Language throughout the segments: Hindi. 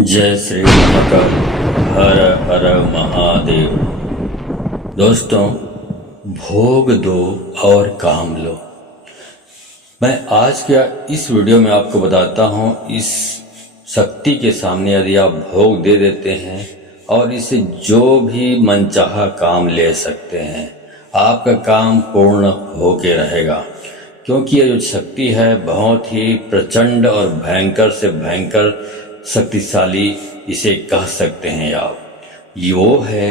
जय श्री महाकाल। हर हर महादेव। दोस्तों, भोग दो और काम लो। मैं आज क्या इस वीडियो में आपको बताता हूँ, इस शक्ति के सामने यदि आप भोग दे देते हैं और इससे जो भी मनचाहा काम ले सकते हैं, आपका काम पूर्ण होके रहेगा। क्योंकि ये जो शक्ति है बहुत ही प्रचंड और भयंकर से भयंकर शक्तिशाली इसे कह सकते हैं आप। वो है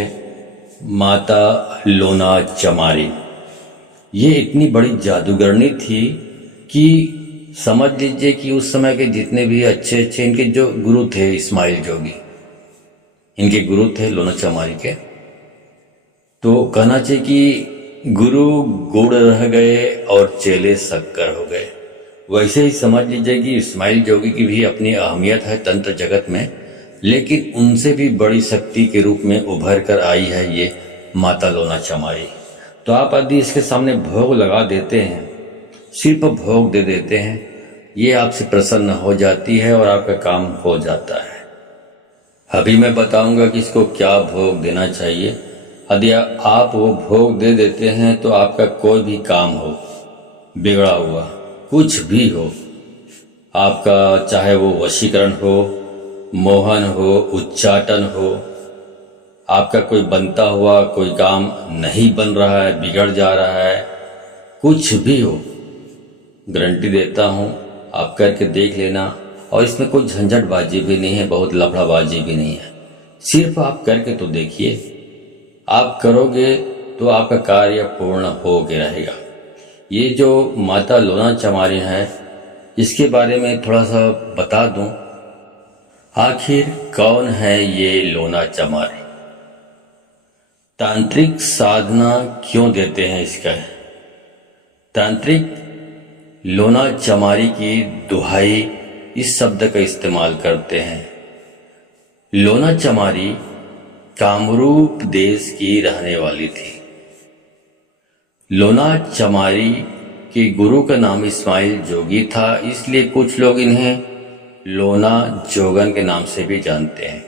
माता लोना चमारी। ये इतनी बड़ी जादूगरनी थी कि समझ लीजिए कि उस समय के जितने भी अच्छे अच्छे इनके जो गुरु थे, इस्माइल जोगी इनके गुरु थे लोना चमारी के, तो कहना चाहिए कि गुरु गुड़ रह गए और चेले शक्कर हो गए। वैसे ही समझ लीजिए कि इस्माइल जोगी की भी अपनी अहमियत है तंत्र जगत में, लेकिन उनसे भी बड़ी शक्ति के रूप में उभर कर आई है ये माता लोना चमारी। तो आप यदि इसके सामने भोग लगा देते हैं, सिर्फ भोग दे देते हैं, ये आपसे प्रसन्न हो जाती है और आपका काम हो जाता है। अभी मैं बताऊंगा कि इसको क्या भोग देना चाहिए। यदि आप वो भोग दे देते हैं तो आपका कोई भी काम हो, बिगड़ा हुआ कुछ भी हो, आपका चाहे वो वशीकरण हो, मोहन हो, उच्चाटन हो, आपका कोई बनता हुआ कोई काम नहीं बन रहा है, बिगड़ जा रहा है, कुछ भी हो, गारंटी देता हूँ आप करके देख लेना। और इसमें कोई झंझटबाजी भी नहीं है, बहुत लफड़ाबाजी भी नहीं है। सिर्फ आप करके तो देखिए, आप करोगे तो आपका कार्य पूर्ण हो के रहेगा। ये जो माता लोना चमारी है, इसके बारे में थोड़ा सा बता दूं। आखिर कौन है ये लोना चमारी? तांत्रिक साधना क्यों देते हैं इसका? तांत्रिक लोना चमारी की दुहाई इस शब्द का इस्तेमाल करते हैं। लोना चमारी कामरूप देश की रहने वाली थी। लोना चमारी के गुरु का नाम इस्माइल जोगी था, इसलिए कुछ लोग इन्हें लोना जोगन के नाम से भी जानते हैं।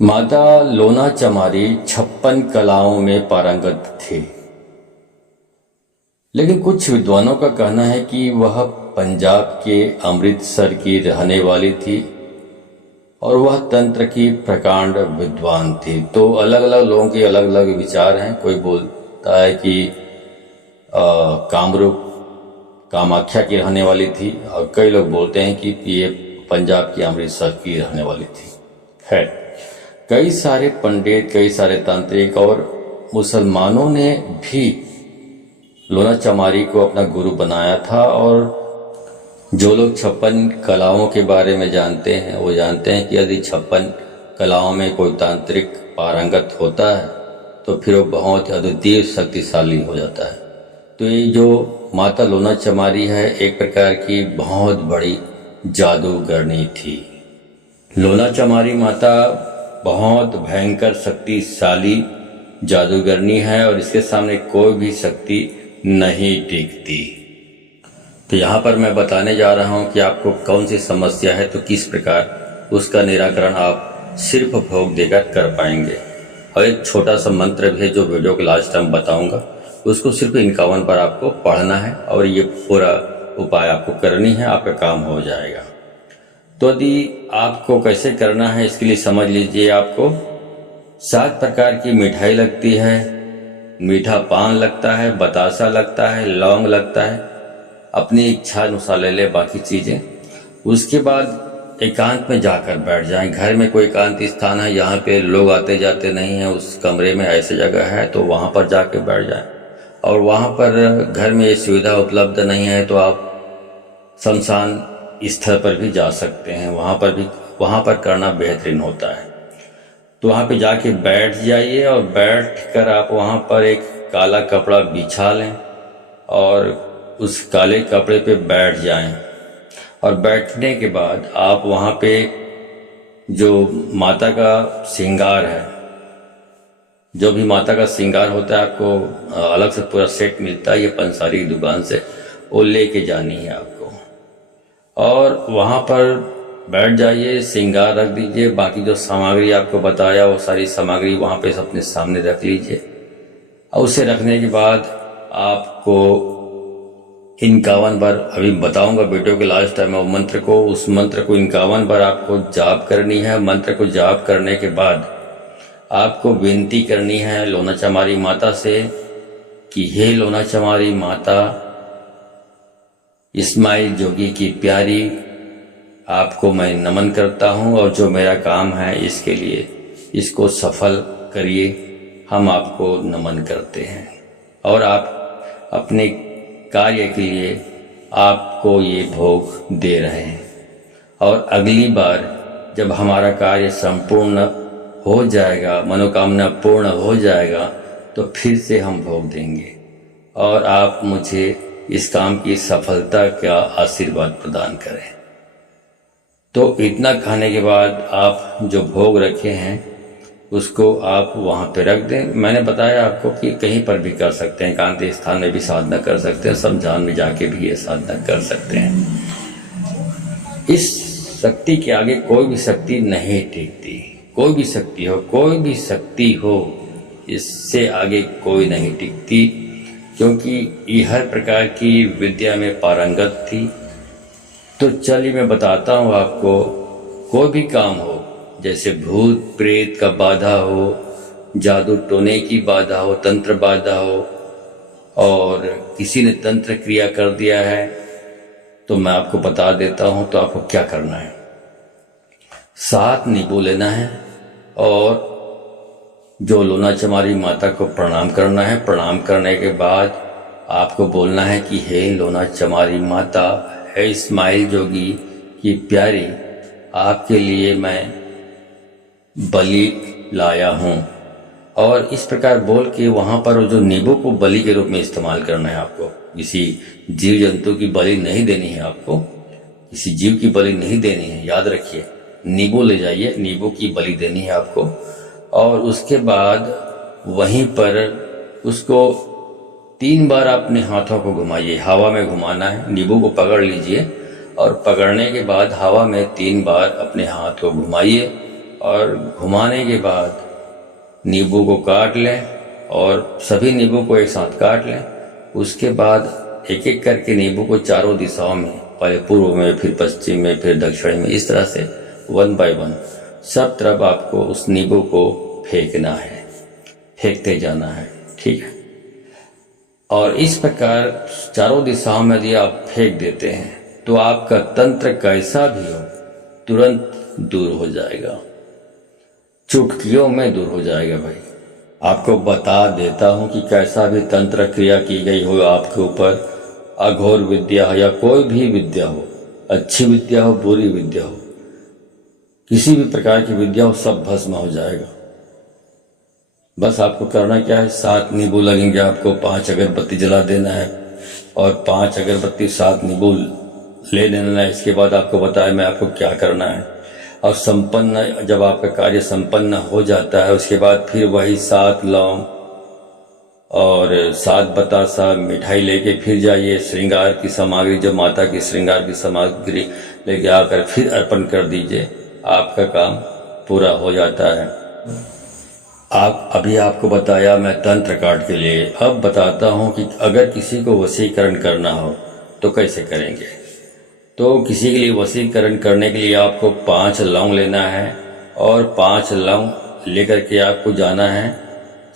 माता लोना चमारी 56 कलाओं में पारंगत थी, लेकिन कुछ विद्वानों का कहना है कि वह पंजाब के अमृतसर की रहने वाली थी और वह तंत्र की प्रकांड विद्वान थी। तो अलग अलग लोगों के अलग अलग विचार हैं। कोई बोलता है कि कामरूप कामाख्या की रहने वाली थी, और कई लोग बोलते हैं कि ये पंजाब की अमृतसर की रहने वाली थी। है कई सारे पंडित, कई सारे तांत्रिक और मुसलमानों ने भी लोना चमारी को अपना गुरु बनाया था। और जो लोग 56 कलाओं के बारे में जानते हैं, वो जानते हैं कि यदि 56 कलाओं में कोई तांत्रिक पारंगत होता है तो फिर वो बहुत अद्वितीय शक्तिशाली हो जाता है। तो ये जो माता लोना चमारी है, एक प्रकार की बहुत बड़ी जादूगरनी थी। लोना चमारी माता बहुत भयंकर शक्तिशाली जादूगरनी है और इसके सामने कोई भी शक्ति नहीं टिकती। तो यहाँ पर मैं बताने जा रहा हूँ कि आपको कौन सी समस्या है, तो किस प्रकार उसका निराकरण आप सिर्फ भोग देकर कर पाएंगे। और एक छोटा सा मंत्र भी है जो वीडियो के लास्ट टाइम बताऊंगा, उसको सिर्फ 51 पर आपको पढ़ना है और ये पूरा उपाय आपको करनी है, आपका काम हो जाएगा। तो यदि आपको कैसे करना है, इसके लिए समझ लीजिए। आपको 7 प्रकार की मिठाई लगती है। मीठा पान लगता है, बतासा लगता है, लौंग लगता है, अपनी इच्छा अनुसार ले ले बाकी चीजें। उसके बाद एकांत में जाकर बैठ जाएं। घर में कोई एकांत स्थान है, यहाँ पे लोग आते जाते नहीं है, उस कमरे में ऐसी जगह है तो वहां पर जाके बैठ जाएं। और वहां पर घर में ये सुविधा उपलब्ध नहीं है तो आप शमशान स्थल पर भी जा सकते हैं, वहां पर करना बेहतरीन होता है। तो वहां पे जाके बैठ जाइए और बैठ कर आप वहां पर एक काला कपड़ा बिछा लें और उस काले कपड़े पे बैठ जाएं। और बैठने के बाद आप वहां पे जो माता का श्रृंगार है, जो भी माता का श्रृंगार होता है, आपको अलग से पूरा सेट मिलता है, ये पंसारी की दुकान से, वो लेके जानी है आपको। और वहां पर बैठ जाइए, श्रृंगार रख दीजिए, बाकी जो सामग्री आपको बताया वो सारी सामग्री वहाँ पे अपने सामने रख लीजिए। और उसे रखने के बाद आपको 51 बार, अभी बताऊंगा वीडियो के लास्ट टाइम वो मंत्र को, उस मंत्र को 51 बार आपको जाप करनी है। मंत्र को जाप करने के बाद आपको विनती करनी है लोना चमारी माता से कि हे लोना चमारी माता, इस्माइल जोगी की प्यारी, आपको मैं नमन करता हूँ और जो मेरा काम है इसके लिए इसको सफल करिए, हम आपको नमन करते हैं। और आप अपने कार्य के लिए आपको ये भोग दे रहे हैं। और अगली बार जब हमारा कार्य संपूर्ण हो जाएगा, मनोकामना पूर्ण हो जाएगा, तो फिर से हम भोग देंगे और आप मुझे इस काम की सफलता का आशीर्वाद प्रदान करें। तो इतना खाने के बाद आप जो भोग रखे हैं उसको आप वहाँ पे रख दें। मैंने बताया आपको कि कहीं पर भी कर सकते हैं, एकांत स्थान में भी साधना कर सकते हैं, शमशान में जाके भी ये साधना कर सकते हैं। इस शक्ति के आगे कोई भी शक्ति नहीं टिकती। कोई भी शक्ति हो, कोई भी शक्ति हो, इससे आगे कोई नहीं टिकती, क्योंकि ये हर प्रकार की विद्या में पारंगत थी। तो चलिए मैं बताता हूँ आपको, कोई भी काम हो, जैसे भूत प्रेत का बाधा हो, जादू टोने की बाधा हो, तंत्र बाधा हो, और किसी ने तंत्र क्रिया कर दिया है, तो मैं आपको बता देता हूँ। तो आपको क्या करना है, 7 नींबू लेना है और जो लोना चमारी माता को प्रणाम करना है। प्रणाम करने के बाद आपको बोलना है कि हे लोना चमारी माता, हे इस्माइल जोगी की प्यारी, आपके लिए मैं बलि लाया हूँ। और इस प्रकार बोल के वहाँ पर जो नींबू को बलि के रूप में इस्तेमाल करना है। आपको किसी जीव जंतु की बलि नहीं देनी है, आपको किसी जीव की बलि नहीं देनी है, याद रखिए। नींबू ले जाइए, नींबू की बलि देनी है आपको। और उसके बाद वहीं पर उसको 3 बार अपने हाथों को घुमाइए, हवा में घुमाना है। नींबू को पकड़ लीजिए और पकड़ने के बाद हवा में 3 बार अपने हाथ को घुमाइए और घुमाने के बाद नींबू को काट लें और सभी नींबू को एक साथ काट लें। उसके बाद एक एक करके नींबू को चारों दिशाओं में, पहले पूर्व में, फिर पश्चिम में, फिर दक्षिण में, इस तरह से 1 बाय 1 सब तरफ आपको उस नींबू को फेंकना है, फेंकते जाना है, ठीक है। और इस प्रकार चारों दिशाओं में यदि आप फेंक देते हैं तो आपका तंत्र कैसा भी हो तुरंत दूर हो जाएगा, चुटकियों में दूर हो जाएगा। भाई आपको बता देता हूं कि कैसा भी तंत्र क्रिया की गई हो आपके ऊपर, अघोर विद्या हो या कोई भी विद्या हो, अच्छी विद्या हो, बुरी विद्या हो, किसी भी प्रकार की विद्या हो, सब भस्म हो जाएगा। बस आपको करना क्या है, 7 नींबू लगेंगे आपको, 5 अगरबत्ती जला देना है और 5 अगरबत्ती 7 नींबू ले लेना है। इसके बाद आपको बताया मैं आपको क्या करना है। और संपन्न, जब आपका कार्य संपन्न हो जाता है उसके बाद फिर वही 7 लौंग और 7 बतासा मिठाई लेके फिर जाइए। श्रृंगार की सामग्री, जो माता की श्रृंगार की सामग्री लेके आकर फिर अर्पण कर दीजिए, आपका काम पूरा हो जाता है। अभी आपको बताया मैं तंत्र काट के लिए, अब बताता हूँ कि अगर किसी को वशीकरण करना हो तो कैसे करेंगे। तो किसी के लिए वशीकरण करने के लिए आपको 5 लौंग लेना है और 5 लौंग लेकर के आपको जाना है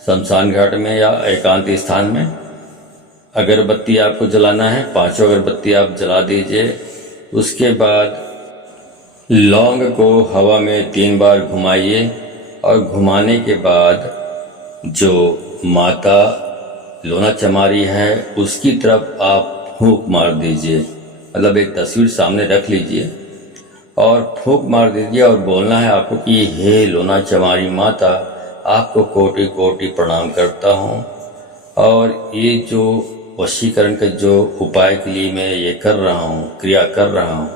शमशान घाट में या एकांत स्थान में। अगरबत्ती आपको जलाना है, 5 अगरबत्ती आप जला दीजिए। उसके बाद लौंग को हवा में 3 बार घुमाइए और घुमाने के बाद जो माता लोना चमारी है उसकी तरफ आप फूंक मार दीजिए, मतलब एक तस्वीर सामने रख लीजिए और फूंक मार दीजिए और बोलना है आपको कि हे लोना चमारी माता, आपको कोटि कोटि प्रणाम करता हूँ और ये जो वशीकरण का जो उपाय के लिए मैं ये कर रहा हूँ, क्रिया कर रहा हूँ,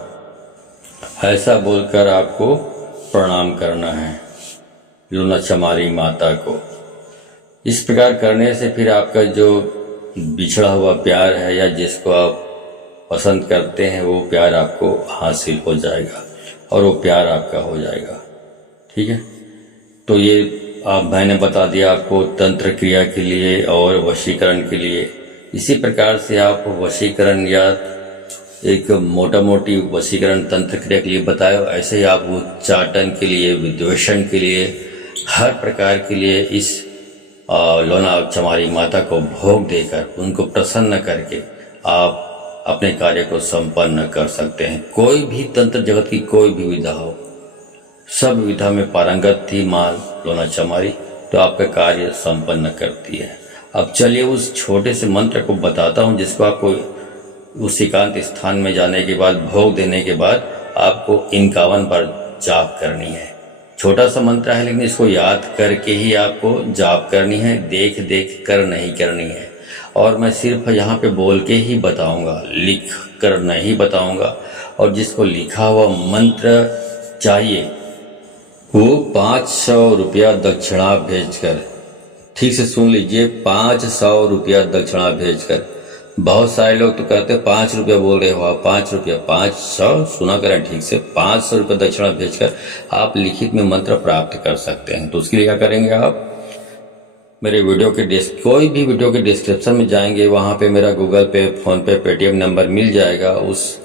ऐसा बोलकर आपको प्रणाम करना है लोना चमारी माता को। इस प्रकार करने से फिर आपका जो बिछड़ा हुआ प्यार है या जिसको आप पसंद करते हैं वो प्यार आपको हासिल हो जाएगा। और वो प्यार आपका हो जाएगा। ठीक है, तो ये मैंने बता दिया आपको तंत्र क्रिया के लिए और वशीकरण के लिए। इसी प्रकार से आप वशीकरण या एक मोटा मोटी वशीकरण तंत्र क्रिया के लिए बताया, ऐसे ही आप उच्चाटन के लिए, विद्वेषण के लिए, हर प्रकार के लिए इस लोना चमारी माता को भोग देकर उनको प्रसन्न करके आप अपने कार्य को संपन्न कर सकते हैं। कोई भी तंत्र जगत की कोई भी विधा हो, सब विधा में पारंगत थी मां लोना चमारी, तो आपका कार्य संपन्न करती है। अब चलिए उस छोटे से मंत्र को बताता हूं, जिसको आपको उस एकांत स्थान में जाने के बाद, भोग देने के बाद आपको 51 बार जाप करनी है। छोटा सा मंत्र है, लेकिन इसको याद करके ही आपको जाप करनी है, देख देख कर नहीं करनी है। और मैं सिर्फ यहाँ पे बोल के ही बताऊंगा, लिख कर नहीं बताऊंगा। और जिसको लिखा हुआ मंत्र चाहिए वो 500 रुपया दक्षिणा भेजकर, ठीक से सुन लीजिए, 500 रुपया दक्षिणा भेजकर। बहुत सारे लोग तो कहते हैं 5 रुपया बोल रहे हो आप, 5 रुपया, 500 सुना करें ठीक से, 500 रुपया दक्षिणा भेजकर आप लिखित में मंत्र प्राप्त कर सकते हैं। तो उसके लिए क्या करेंगे, आप मेरे वीडियो के कोई भी वीडियो के डिस्क्रिप्शन में जाएंगे, वहां पे मेरा गूगल पे, फोन पे, पेटीएम नंबर मिल जाएगा। उस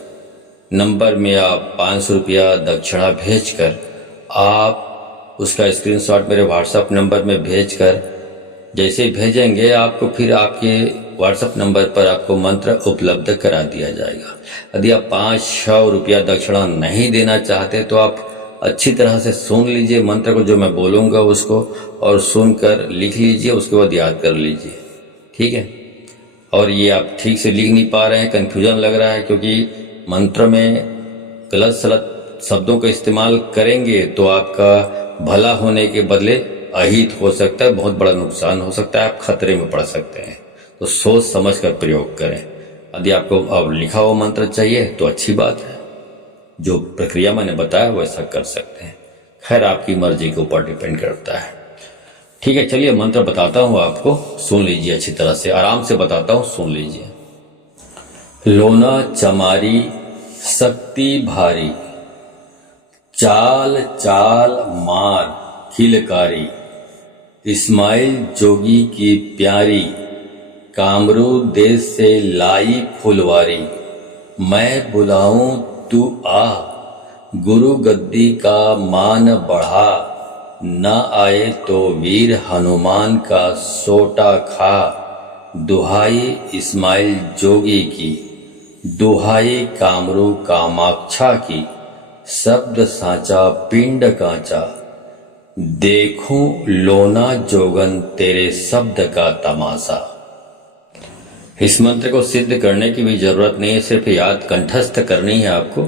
नंबर में आप 500 रुपया दक्षिणा भेजकर आप उसका स्क्रीनशॉट मेरे व्हाट्सएप नंबर में भेजकर, जैसे भेजेंगे आपको फिर आपके व्हाट्सएप नंबर पर आपको मंत्र उपलब्ध करा दिया जाएगा। यदि आप 500 रुपया दक्षिणा नहीं देना चाहते तो आप अच्छी तरह से सुन लीजिए मंत्र को, जो मैं बोलूँगा उसको, और सुनकर लिख लीजिए, उसके बाद याद कर लीजिए। ठीक है, और ये आप ठीक से लिख नहीं पा रहे हैं, कन्फ्यूजन लग रहा है, क्योंकि मंत्र में गलत सलत शब्दों का इस्तेमाल करेंगे तो आपका भला होने के बदले अहित हो सकता है, बहुत बड़ा नुकसान हो सकता है, आप खतरे में पड़ सकते हैं। तो सोच समझ कर प्रयोग करें। यदि आपको अब लिखा हुआ मंत्र चाहिए तो अच्छी बात है, जो प्रक्रिया मैंने बताया वैसा कर सकते हैं। खैर आपकी मर्जी के ऊपर डिपेंड करता है। ठीक है, चलिए मंत्र बताता हूँ आपको, सुन लीजिए अच्छी तरह से, आराम से बताता हूँ, सुन लीजिए। लोना चमारी शक्ति भारी, चाल चाल मार खिलकारी, इस्माइल जोगी की प्यारी, कामरू देश से लाई फुलवारी, मैं बुलाऊं तू आ, गुरु गद्दी का मान बढ़ा, न आए तो वीर हनुमान का सोटा खा, दुहाई इस्माइल जोगी की, दुहाई कामरू कामाक्षा की, शब्द साचा पिंड कांचा, देखूं लोना जोगन तेरे शब्द का तमाशा। इस मंत्र को सिद्ध करने की भी जरूरत नहीं है, सिर्फ याद कंठस्थ करनी है आपको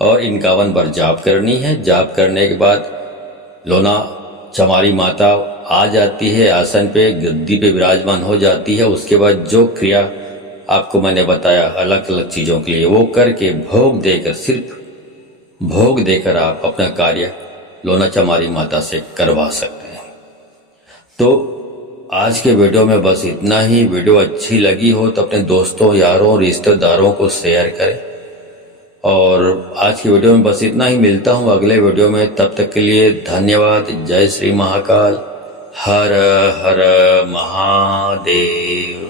और 51 बार जाप करनी है। जाप करने के बाद लोना चमारी माता आ जाती है, आसन पे गद्दी पे विराजमान हो जाती है। उसके बाद जो क्रिया आपको मैंने बताया अलग अलग चीजों के लिए, वो करके भोग देकर, सिर्फ भोग देकर आप अपना कार्य लोना चमारी माता से करवा सकते हैं। तो आज के वीडियो में बस इतना ही। वीडियो अच्छी लगी हो तो अपने दोस्तों, यारों, रिश्तेदारों को शेयर करें। और आज की वीडियो में बस इतना ही। मिलता हूं अगले वीडियो में, तब तक के लिए धन्यवाद। जय श्री महाकाल। हर हर महादेव।